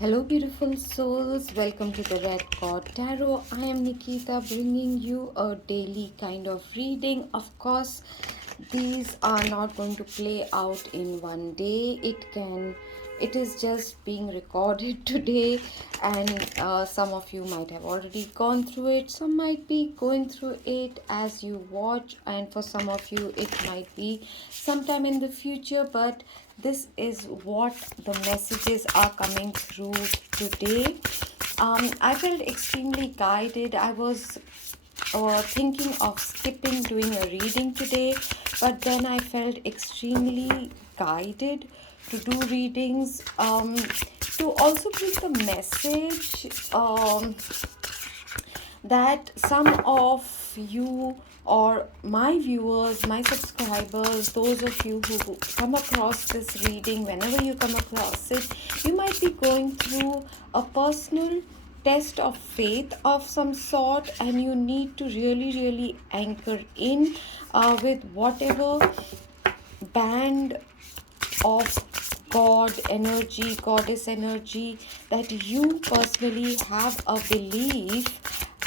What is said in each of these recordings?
Hello, beautiful souls. Welcome to the Red Card Tarot. I am Nikita, bringing you a daily kind of reading. Of course, these are not going to play out in one day. It is just being recorded today, and some of you might have already gone through it. Some might be going through it as you watch, and for some of you, it might be sometime in the future. But this is what the messages are coming through today. I felt extremely guided. I was thinking of skipping doing a reading today, but then I felt extremely guided to do readings, to also bring the message that some of you or my viewers, my subscribers, those of you who come across this reading, whenever you come across it, you might be going through a personal test of faith of some sort, and you need to really anchor in with whatever band of God energy, goddess energy that you personally have a belief,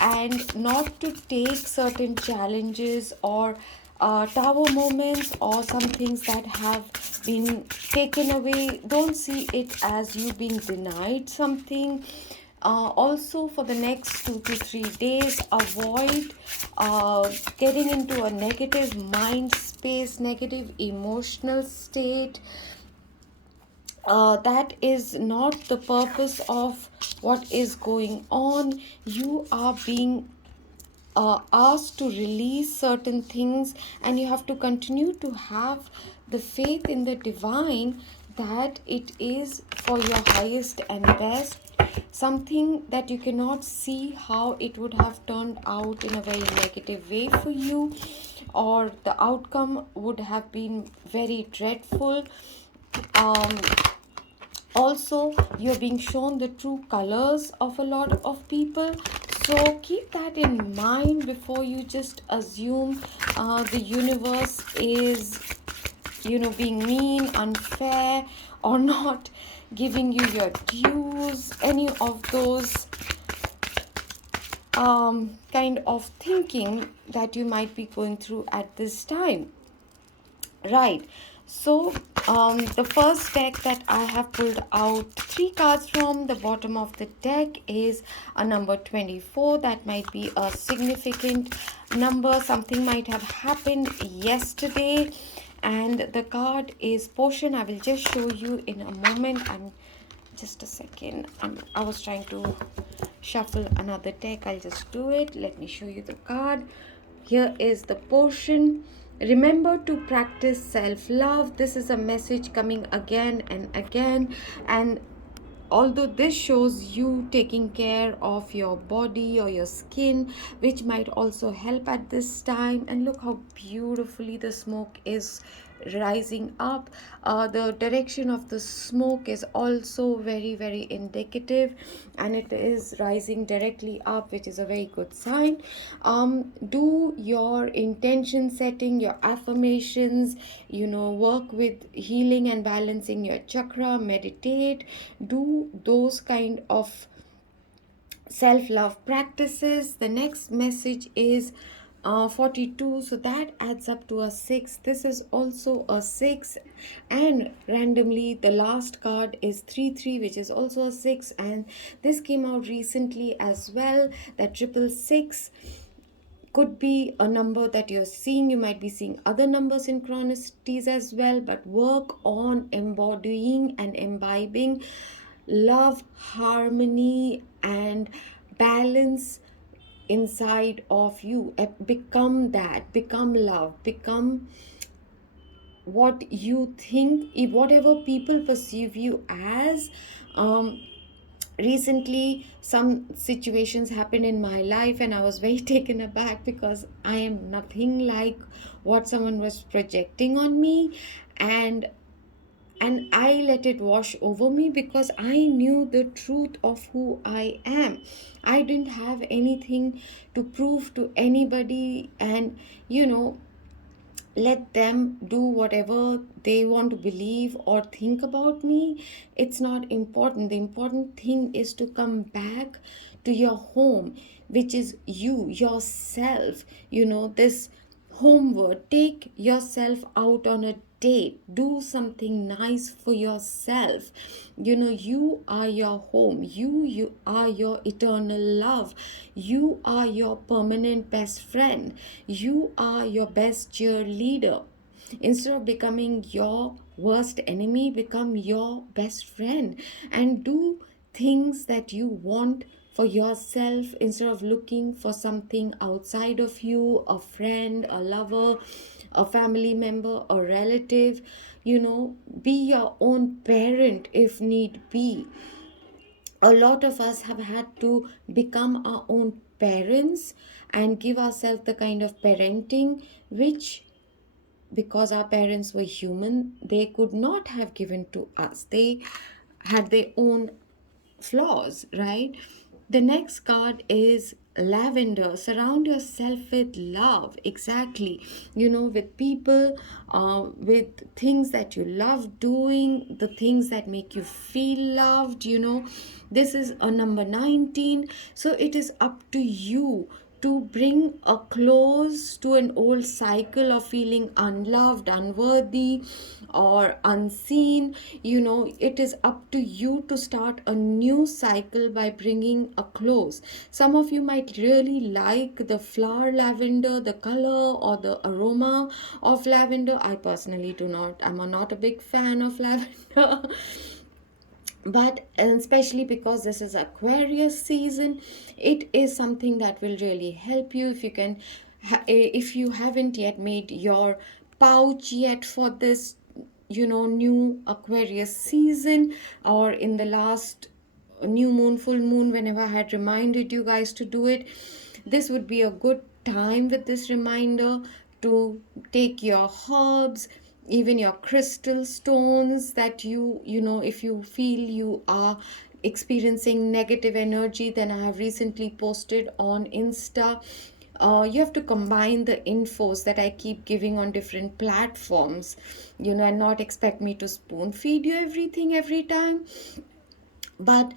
and not to take certain challenges or tower moments or some things that have been taken away. Don't see it as you being denied something. Also, for the next 2 to 3 days, avoid getting into a negative mind space, negative emotional state. That is not the purpose of what is going on. You are being asked to release certain things, and you have to continue to have the faith in the divine that it is for your highest and best. Something that you cannot see how it would have turned out in a very negative way for you, or the outcome would have been very dreadful. um, Also, you're being shown the true colors of a lot of people, so keep that in mind before you just assume the universe is being mean, unfair, or not giving you your dues, any of those kind of thinking that you might be going through at this time. Right. So, the first deck that I have pulled out three cards from the bottom of the deck is a number 24. That might be a significant number. Something might have happened yesterday. And the card is Potion. I will just show you in a moment. Just a second. I was trying to shuffle another deck. I'll just do it. Let me show you the card. Here is the Potion. Remember to practice self-love. This is a message coming again and again, and although this shows you taking care of your body or your skin, which might also help at this time. And look how beautifully the smoke is rising up. The direction of the smoke is also very indicative, and it is rising directly up, which is a very good sign. Do your intention setting, your affirmations, work with healing and balancing your chakra, meditate, do those kind of self-love practices. The next message is 42, so that adds up to a 6. This is also a 6, and randomly the last card is 3, which is also a 6, and this came out recently as well. That triple six could be a number that you're seeing. You might be seeing other numbers in chronicities as well, but work on embodying and imbibing love, harmony, and balance inside of you. Become that, become love, become what you think, if whatever people perceive you as. Recently some situations happened in my life, and I was very taken aback because I am nothing like what someone was projecting on me, and I let it wash over me because I knew the truth of who I am. I didn't have anything to prove to anybody, and let them do whatever they want to believe or think about me. It's not important. The important thing is to come back to your home, which is you yourself. This homework, take yourself out on a date, do something nice for yourself. You are your home, you are your eternal love, you are your permanent best friend, you are your best cheerleader. Instead of becoming your worst enemy, become your best friend and do things that you want for yourself instead of looking for something outside of you, a friend, a lover, a family member, a relative. Be your own parent if need be. A lot of us have had to become our own parents and give ourselves the kind of parenting which, because our parents were human, they could not have given to us. They had their own flaws, right? The next card is lavender. Surround yourself with love. Exactly. With people, with things that you love doing, the things that make you feel loved. This is a number 19. So it is up to you to bring a close to an old cycle of feeling unloved, unworthy, or unseen. It is up to you to start a new cycle by bringing a close. Some of you might really like the flower lavender, the color or the aroma of lavender. I personally do not. I'm not a big fan of lavender. But especially because this is Aquarius season, it is something that will really help you. If you can if you haven't yet made your pouch yet for this new Aquarius season, or in the last new moon, full moon, whenever I had reminded you guys to do it, this would be a good time with this reminder to take your herbs, even your crystal stones that if you feel you are experiencing negative energy. Then I have recently posted on Insta, you have to combine the infos that I keep giving on different platforms, and not expect me to spoon feed you everything every time. But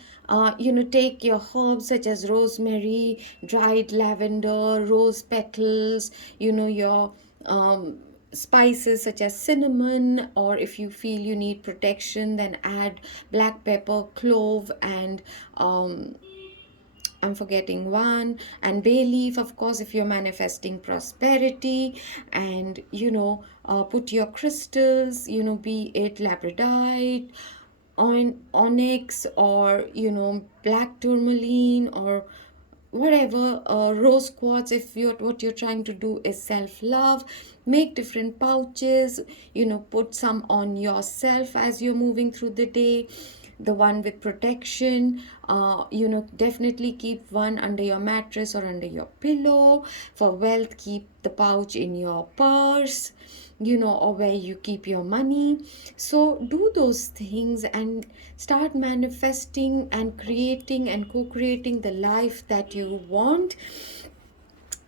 take your herbs such as rosemary, dried lavender, rose petals, your spices such as cinnamon, or if you feel you need protection, then add black pepper, clove, and I'm forgetting one, and bay leaf, of course, if you're manifesting prosperity. And put your crystals, be it labradorite, on onyx, or black tourmaline, or whatever, rose quartz. If what you're trying to do is self love, make different pouches, put some on yourself as you're moving through the day. The one with protection, definitely keep one under your mattress or under your pillow. For wealth, keep the pouch in your purse, or where you keep your money. So do those things and start manifesting and creating and co-creating the life that you want.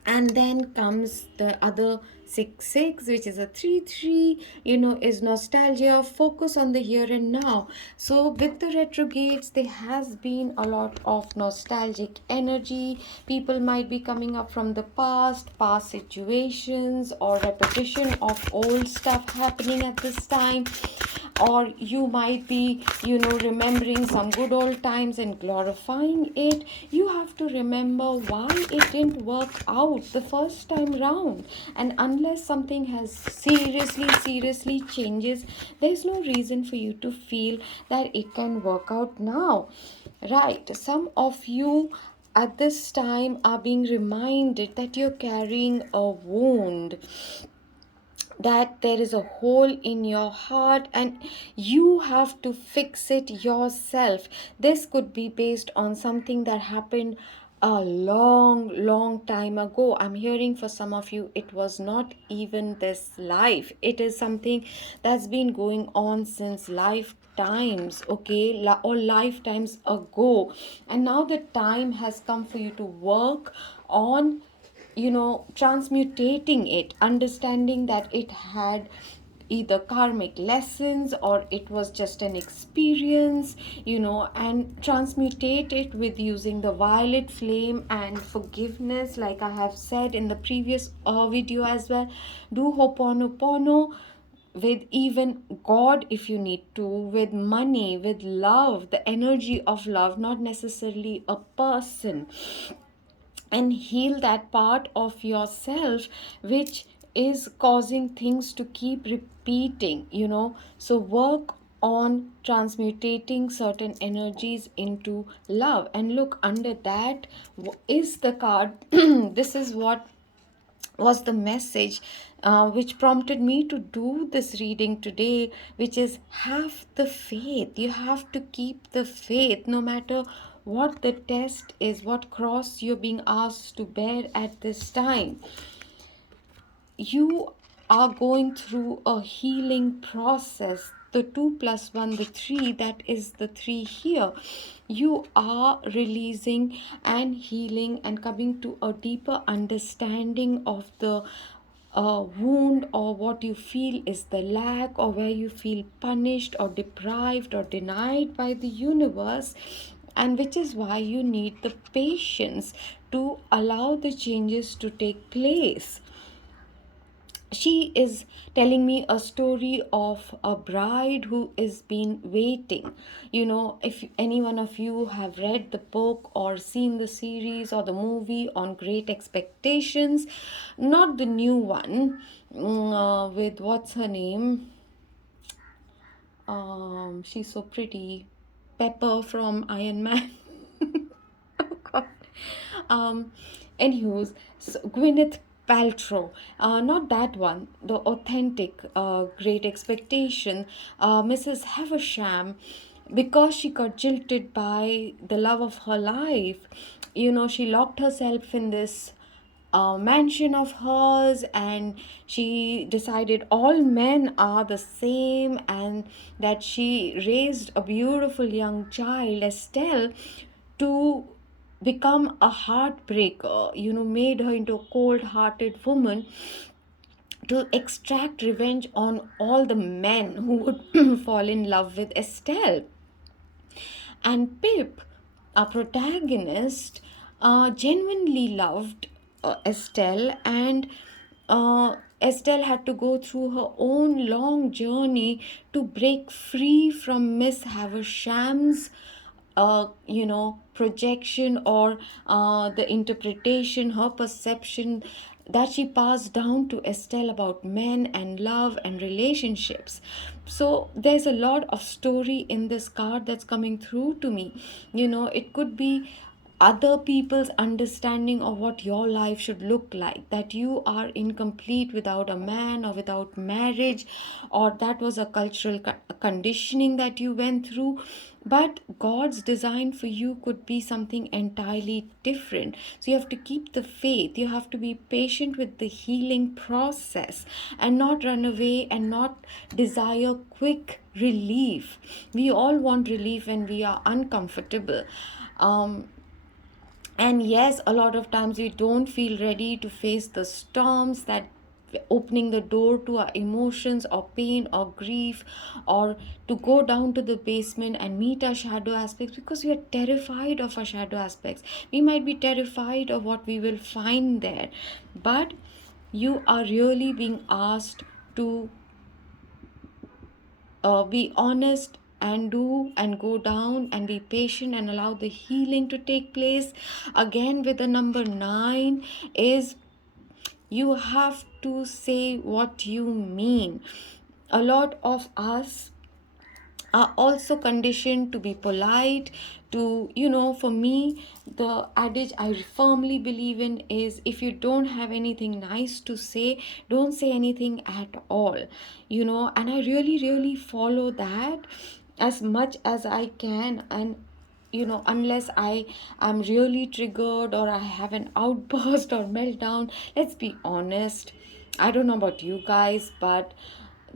And then comes the other 6 6, which is a 3 3, is nostalgia, focus on the here and now. So with the retrogrades, there has been a lot of nostalgic energy. People might be coming up from the past situations, or repetition of old stuff happening at this time. Or you might be remembering some good old times and glorifying it. You have to remember why it didn't work out the first time round. And unless something has seriously changes, there's no reason for you to feel that it can work out now, right? Some of you at this time are being reminded that you're carrying a wound, that there is a hole in your heart and you have to fix it yourself. This could be based on something that happened a long time ago. I'm hearing for some of you it was not even this life, it is something that's been going on since lifetimes, okay, or lifetimes ago. And now the time has come for you to work on transmutating it, understanding that it had either karmic lessons or it was just an experience, and transmutate it with using the violet flame and forgiveness, like I have said in the previous video as well. Do ho'oponopono with even God if you need to, with money, with love, the energy of love, not necessarily a person, and heal that part of yourself which is causing things to keep repeating. So work on transmutating certain energies into love. And look, under that is the card. This is what was the message which prompted me to do this reading today, which is have the faith. You have to keep the faith no matter what the test is, what cross you're being asked to bear at this time. You are going through a healing process. The 2 plus 1, the 3, that is the 3 here. You are releasing and healing and coming to a deeper understanding of the wound, or what you feel is the lack, or where you feel punished or deprived or denied by the universe, and which is why you need the patience to allow the changes to take place. She is telling me a story of a bride who is been waiting. If any one of you have read the book or seen the series or the movie on Great Expectations, not the new one, with what's her name, she's so pretty, Pepper from Iron Man. Oh God. Um, Anywho's, so Gwyneth Paltrow, not that one, the authentic Great Expectation, Mrs. Havisham, because she got jilted by the love of her life. She locked herself in this mansion of hers, and she decided all men are the same, and that she raised a beautiful young child, Estelle, to become a heartbreaker, made her into a cold-hearted woman to extract revenge on all the men who would fall in love with Estelle. And Pip, our protagonist, genuinely loved Estelle, and Estelle had to go through her own long journey to break free from Miss Havisham's projection, or the interpretation, her perception that she passed down to Estelle about men and love and relationships. So there's a lot of story in this card that's coming through to me. It could be other people's understanding of what your life should look like, that you are incomplete without a man or without marriage, or that was a cultural conditioning that you went through. But God's design for you could be something entirely different. So you have to keep the faith, you have to be patient with the healing process, and not run away and not desire quick relief. We all want relief when we are uncomfortable. And yes, a lot of times we don't feel ready to face the storms that opening the door to our emotions or pain or grief, or to go down to the basement and meet our shadow aspects, because we are terrified of our shadow aspects. We might be terrified of what we will find there, but you are really being asked to be honest and do and go down and be patient and allow the healing to take place. Again, with the number 9 is you have to say what you mean. A lot of us are also conditioned to be polite, to, for me, the adage I firmly believe in is, if you don't have anything nice to say, don't say anything at all. And I really, really follow that as much as I can. And unless I am really triggered or I have an outburst or meltdown, let's be honest, I don't know about you guys, but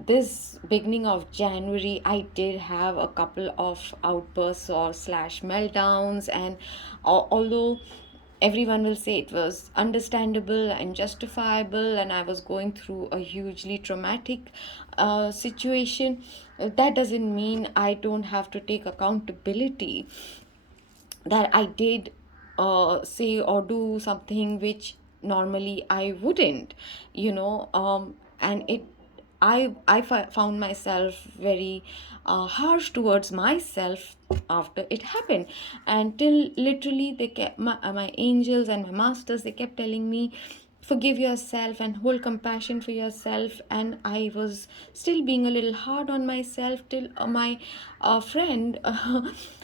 this beginning of January, I did have a couple of outbursts or slash meltdowns. And although everyone will say it was understandable and justifiable, and I was going through a hugely traumatic situation. That doesn't mean I don't have to take accountability that I did say or do something which normally I wouldn't, and I found myself very harsh towards myself after it happened, until literally they kept my angels and my masters, they kept telling me, forgive yourself and hold compassion for yourself. And I was still being a little hard on myself, till my friend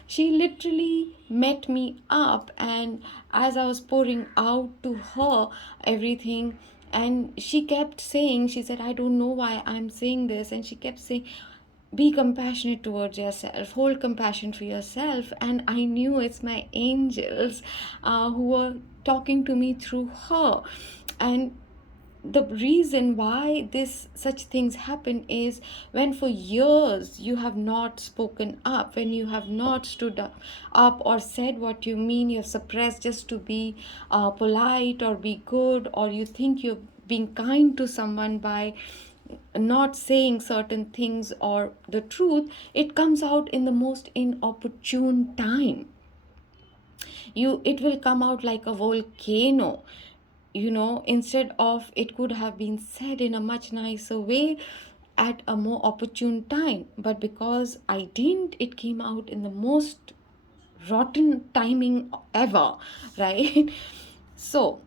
she literally met me up, and as I was pouring out to her everything, and she kept saying, she said, I don't know why I'm saying this, and she kept saying, be compassionate towards yourself, hold compassion for yourself. And I knew it's my angels who were talking to me through her. And the reason why this such things happen is when for years you have not spoken up, when you have not stood up or said what you mean, you have suppressed just to be polite or be good, or you think you're being kind to someone by not saying certain things or the truth, it comes out in the most inopportune time. It will come out like a volcano. Instead of, it could have been said in a much nicer way at a more opportune time, but because I didn't, it came out in the most rotten timing ever, right? So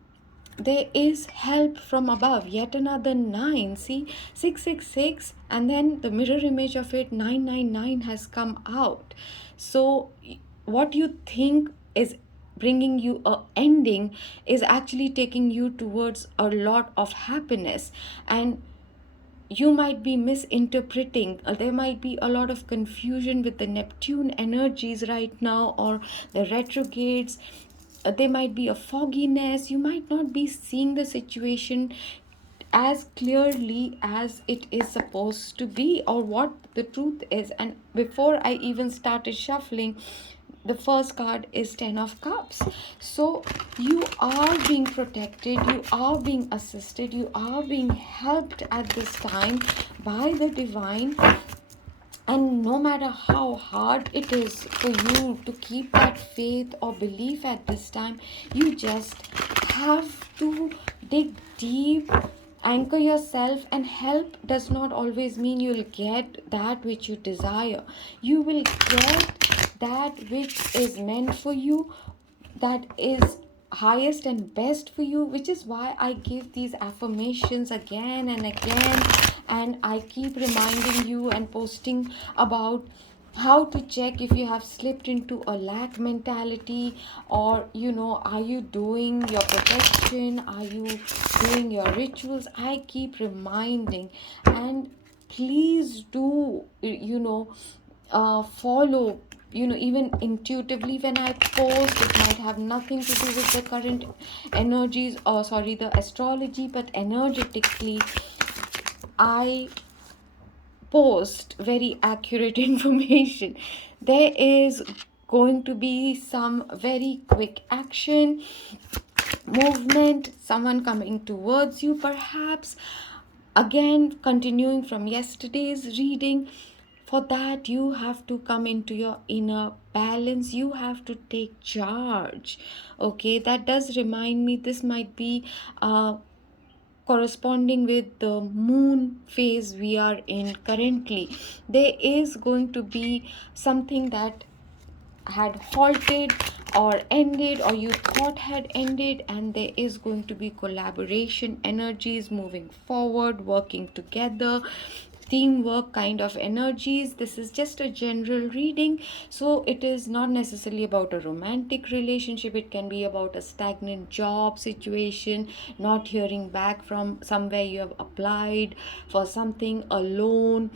there is help from above. Yet another 9, see, 666, and then the mirror image of it, 999, has come out. So what you think is bringing you a ending is actually taking you towards a lot of happiness. And you might be misinterpreting, there might be a lot of confusion with the Neptune energies right now, or the retrogrades. There might be a fogginess, you might not be seeing the situation as clearly as it is supposed to be, or what the truth is. And before I even started shuffling, the first card is 10 of cups. So you are being protected, you are being assisted, you are being helped at this time by the divine. And no matter how hard it is for you to keep that faith or belief at this time, you just have to dig deep, anchor yourself. And help does not always mean you'll get that which you desire. You will get that which is meant for you, that is highest and best for you, which is why I give these affirmations again and again, and I keep reminding you and posting about how to check if you have slipped into a lack mentality, or are you doing your protection, are you doing your rituals. I keep reminding, and please do follow. Even intuitively when I post, it might have nothing to do with the current energies, or sorry, the astrology, but energetically I post very accurate information. There is going to be some very quick action, movement, someone coming towards you, perhaps. Again, continuing from yesterday's reading, for that you have to come into your inner balance, you have to take charge. Okay, that does remind me, this might be corresponding with the moon phase we are in currently. There is going to be something that had halted or ended, or you thought had ended, and there is going to be collaboration energies moving forward, working together, teamwork kind of energies. This is just a general reading, so it is not necessarily about a romantic relationship. It can be about a stagnant job situation, not hearing back from somewhere you have applied for something, a loan,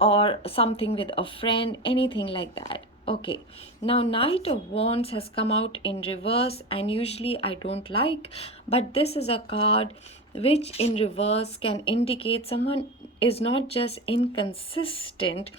or something with a friend, anything like that. Okay, now Knight of Wands has come out in reverse, and usually I don't like, but this is a card which in reverse can indicate someone is not just inconsistent,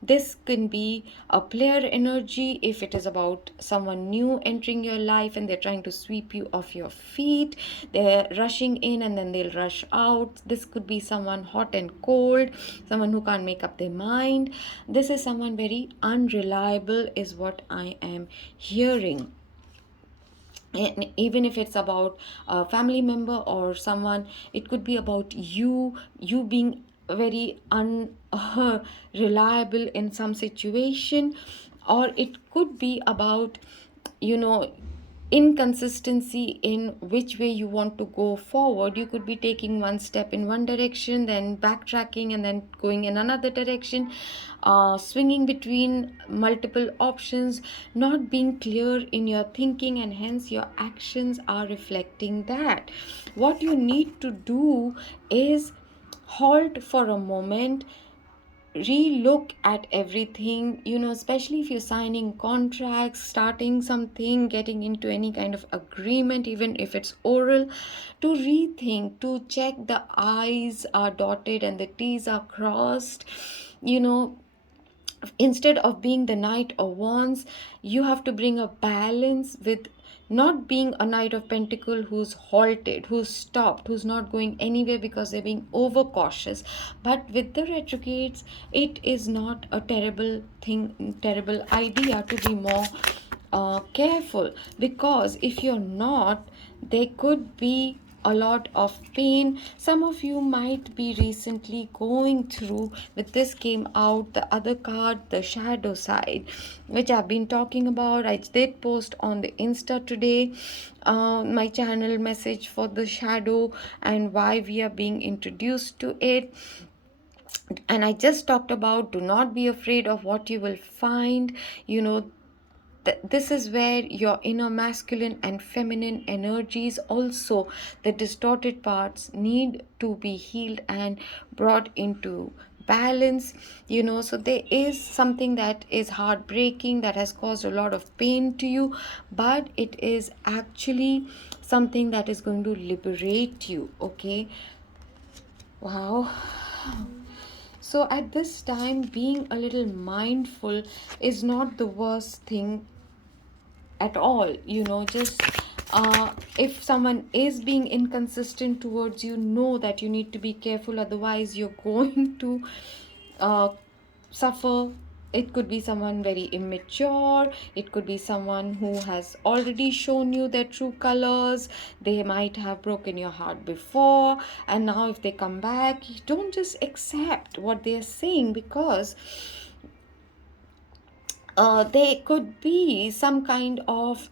This can be a player energy if it is about someone new entering your life and they're trying to sweep you off your feet. They're rushing in and then they'll rush out. This could be someone hot and cold, someone who can't make up their mind. This is someone very unreliable, is what I am hearing. And even if it's about a family member or someone, it could be about you being very unreliable in some situation, or it could be about, you know, inconsistency in which way you want to go forward. You could be taking one step in one direction, then backtracking, and then going in another direction, swinging between multiple options, not being clear in your thinking, and hence your actions are reflecting that. What you need to do is halt for a moment, relook at everything, especially if you're signing contracts, starting something, getting into any kind of agreement, even if it's oral, to rethink, to check the I's are dotted and the T's are crossed. you know Instead of being the Knight of Wands, you have to bring a balance with not being a Knight of Pentacle who's halted, who's stopped, who's not going anywhere because they're being overcautious. But with the retrogrades, it is not a terrible thing, terrible idea to be more careful, because if you're not, there could be a lot of pain. Some of you might be recently going through, with this came out the other card, the shadow side, which I've been talking about. I did post on the Insta today, my channel message for the shadow and why we are being introduced to it. And I just talked about, do not be afraid of what you will find. This is where your inner masculine and feminine energies, also the distorted parts, need to be healed and brought into balance. So there is something that is heartbreaking, that has caused a lot of pain to you, but it is actually something that is going to liberate you. Okay, wow. So at this time, being a little mindful is not the worst thing at all. Just if someone is being inconsistent towards you, know that you need to be careful, otherwise you're going to uh, suffer. It could be someone very immature, it could be someone who has already shown you their true colors. They might have broken your heart before, and now if they come back, don't just accept what they are saying, because there could be some kind of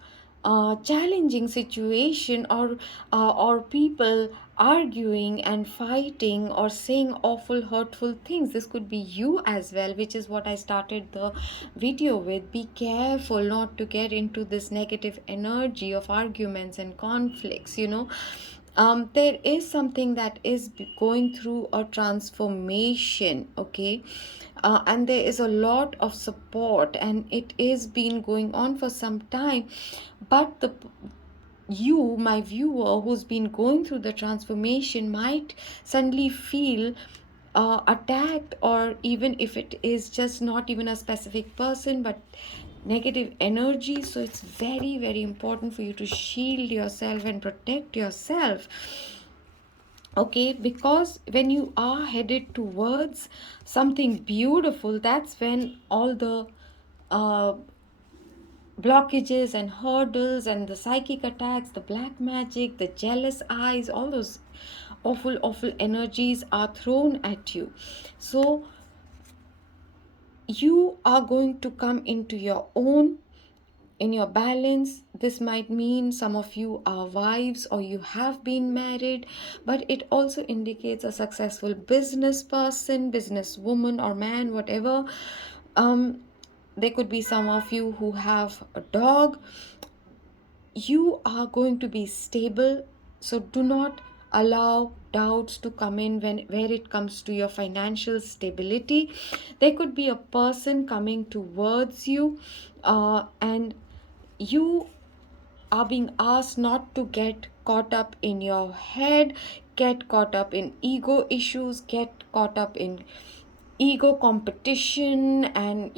challenging situation, or people arguing and fighting or saying awful hurtful things. This could be you as well, which is what I started the video with. Be careful not to get into this negative energy of arguments and conflicts. There is something that is going through a transformation. Okay, and there is a lot of support, and it is been going on for some time. But you, my viewer, who's been going through the transformation, might suddenly feel attacked, or even if it is just not even a specific person but negative energy. So it's very, very important for you to shield yourself and protect yourself. Okay, because when you are headed towards something beautiful, that's when all the uh, blockages and hurdles and the psychic attacks, the black magic, the jealous eyes, all those awful, awful energies are thrown at you. So you are going to come into your own, in your balance. This might mean some of you are wives or you have been married, but it also indicates a successful business person, business woman or man, whatever. There could be some of you who have a dog. You are going to be stable, so do not allow doubts to come in where it comes to your financial stability. There could be a person coming towards you, and you are being asked not to get caught up in your head, get caught up in ego issues, get caught up in ego competition, and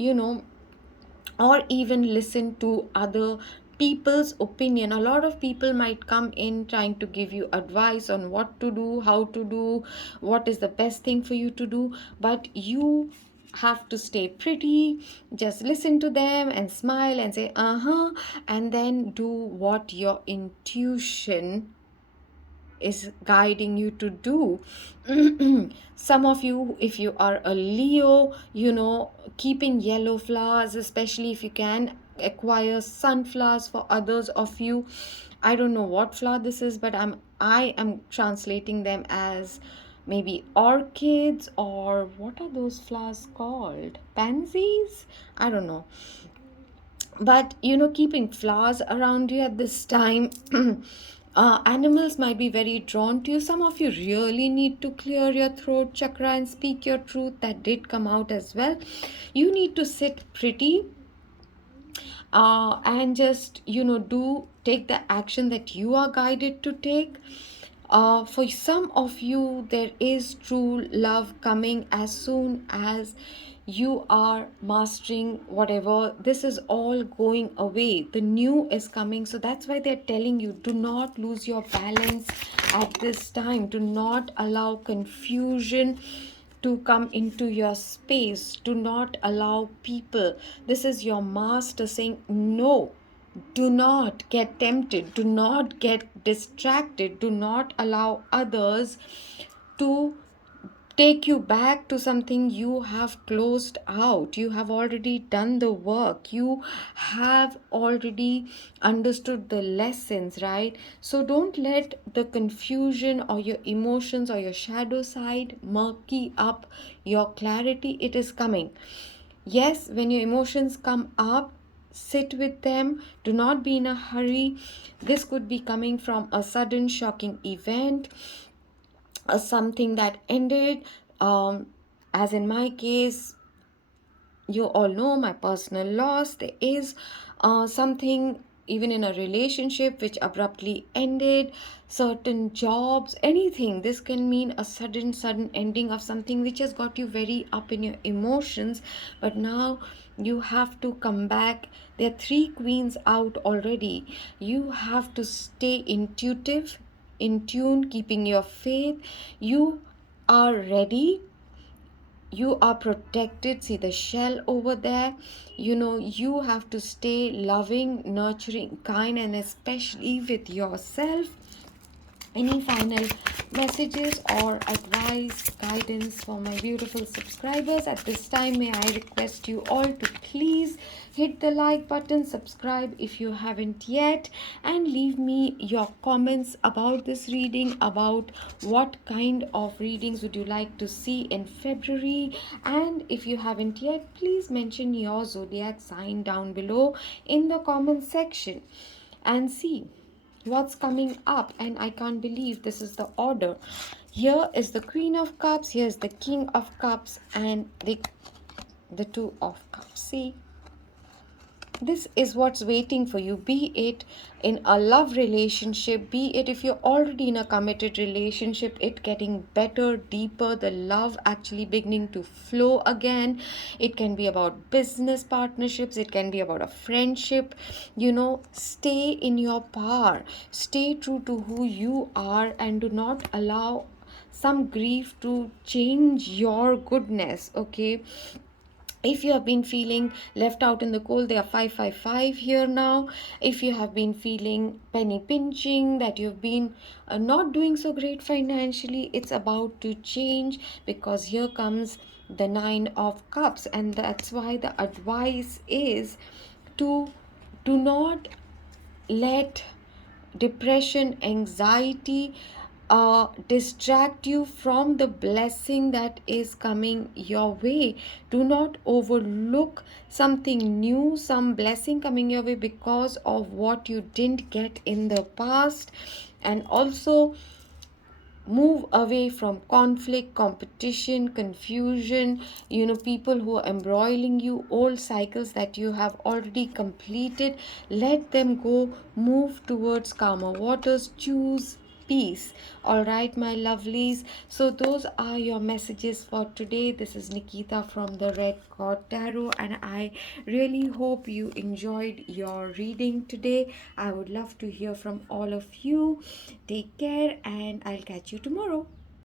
or even listen to other people's opinion. A lot of people might come in trying to give you advice on what to do, how to do, what is the best thing for you to do, but you have to stay pretty. Just listen to them and smile and say uh-huh, and then do what your intuition is guiding you to do. Some of you, if you are a Leo, keeping yellow flowers, especially if you can acquire sunflowers. For others of you, I don't know what flower this is, but I am translating them as maybe orchids, or what are those flowers called, pansies, I don't know. But keeping flowers around you at this time, animals might be very drawn to you. Some of you really need to clear your throat chakra and speak your truth. That did come out as well. You need to sit pretty, and just do take the action that you are guided to take. For some of you, there is true love coming as soon as you are mastering whatever. This is all going away. The new is coming. So that's why they're telling you, do not lose your balance at this time. Do not allow confusion to come into your space. Do not allow people. This is your master saying, no, do not get tempted, do not get distracted, do not allow others to take you back to something you have closed out. You have already done the work, you have already understood the lessons, right? So don't let the confusion or your emotions or your shadow side murky up your clarity. It is coming. Yes, when your emotions come up, sit with them. Do not be in a hurry. This could be coming from a sudden shocking event, something that ended. As in my case, you all know my personal loss. There is something even in a relationship which abruptly ended, certain jobs, anything. This can mean a sudden ending of something which has got you very up in your emotions, but now you have to come back. There are three queens out already. You have to stay intuitive, in tune, keeping your faith. You are ready, you are protected. See the shell over there. You have to stay loving, nurturing, kind, and especially with yourself. Any final messages or advice, guidance for my beautiful subscribers at this time? May I request you all to please hit the like button, subscribe if you haven't yet, and leave me your comments about this reading, about what kind of readings would you like to see in February. And if you haven't yet, please mention your zodiac sign down below in the comment section and see what's coming up. And I can't believe this is the order. Here is the Queen of Cups, here's the King of Cups, and the Two of Cups. See, this is what's waiting for you, be it in a love relationship, be it if you're already in a committed relationship, it getting better, deeper, the love actually beginning to flow again. It can be about business partnerships, it can be about a friendship. Stay in your power, stay true to who you are, and do not allow some grief to change your goodness. Okay, if you have been feeling left out in the cold, there are 555 here now. If you have been feeling penny pinching, that you've been not doing so great financially, it's about to change, because here comes the Nine of Cups. And that's why the advice is to do not let depression, anxiety distract you from the blessing that is coming your way. Do not overlook something new, some blessing coming your way because of what you didn't get in the past. And also move away from conflict, competition, confusion, people who are embroiling you, old cycles that you have already completed. Let them go, move towards calmer waters, choose peace. All right, my lovelies. So, those are your messages for today. This is Nikita from the Red Cord Tarot, and I really hope you enjoyed your reading today. I would love to hear from all of you. Take care, and I'll catch you tomorrow.